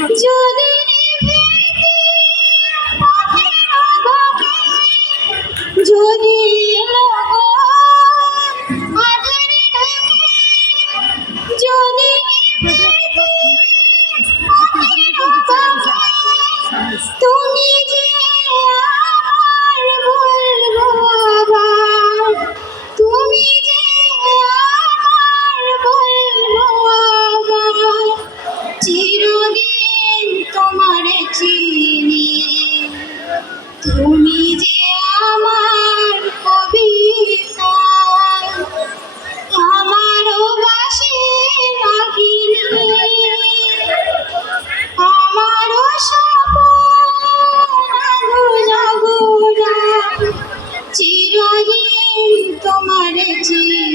যদি নিভৃতে পথের আলোকে যদি আধারে ঢাকে, যদি নিভৃতে পথের আলোকে তুমি যে আমার বলবো আবার, তুমি যে আমার বলবো আবার, চিরদিন তোমার চিনি, তুমি যে আমার কবিতা, আমারও বাসে রাগিনী, আমারও চিরদিন তোমার চিনি।